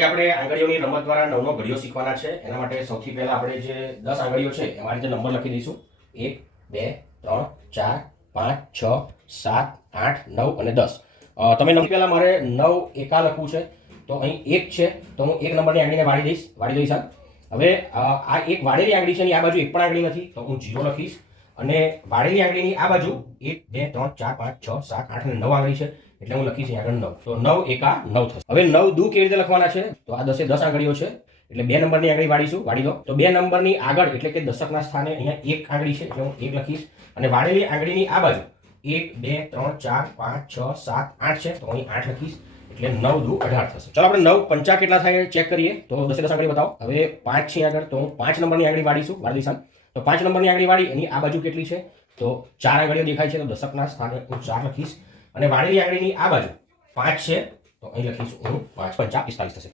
આજે આપણે આંગળીઓની રમત દ્વારા 9નો ઘડિયો શીખવાના છે. એના માટે સૌથી પહેલા આપણે જે 10 આંગળીઓ છે એમાં રીતે નંબર લખી દઈશું. 1 2 3 4 5 6 7 8 9 અને 10. તમે નંબર પહેલા મારે 9 એકા લખવું છે, તો અહીં 1 છે તો હું એક નંબરની આંગળીને વાળી દઈશ. હવે આ એક વાળેલી આંગળી છે, આ બાજુ એક પણ આંગળી નથી, તો હું 0 લખીશ. અને વાળેલી આંગળીની આ બાજુ 1 2 3 4 5 6 7 8 અને 9 આંગળી છે, એટલે હું લખીશ આગળ 9. તો 9 એકા 9 થશે. હવે 9 દુ કેવી રીતે લખવાના છે? તો આ 10 એ 10 આંગળીઓ છે, એટલે 2 નંબરની આંગળી વાળી દો. તો 2 નંબરની આગળ એટલે કે દશકના સ્થાને અહીંયા એક આંગળી છે, એટલે હું 1 લખીશ. અને વાળેલી આંગળીની આ બાજુ 1 2 3 4 5 6 7 8 છે, તો અહીં 8 લખીશ. એટલે 9 દુ 18 થશે. ચાલો આપણે 9 પંચા કેટલા થાય ચેક કરીએ. તો 10 એ 10 આંગળી બતાવો. હવે 5 છે આગળ, તો હું 5 નંબરની આંગળી વાળી દઈશ. તો 5 નંબરની આંગળી વાળી, એની આ બાજુ કેટલી છે? તો 4 આંગળીઓ દેખાય છે, તો દશકના સ્થાને હું 4 લખીશ. અને વાળેલી આંગળીની આ બાજુ 5 છે, તો અહીં લખીશું હું 5 પંચા 45 થશે.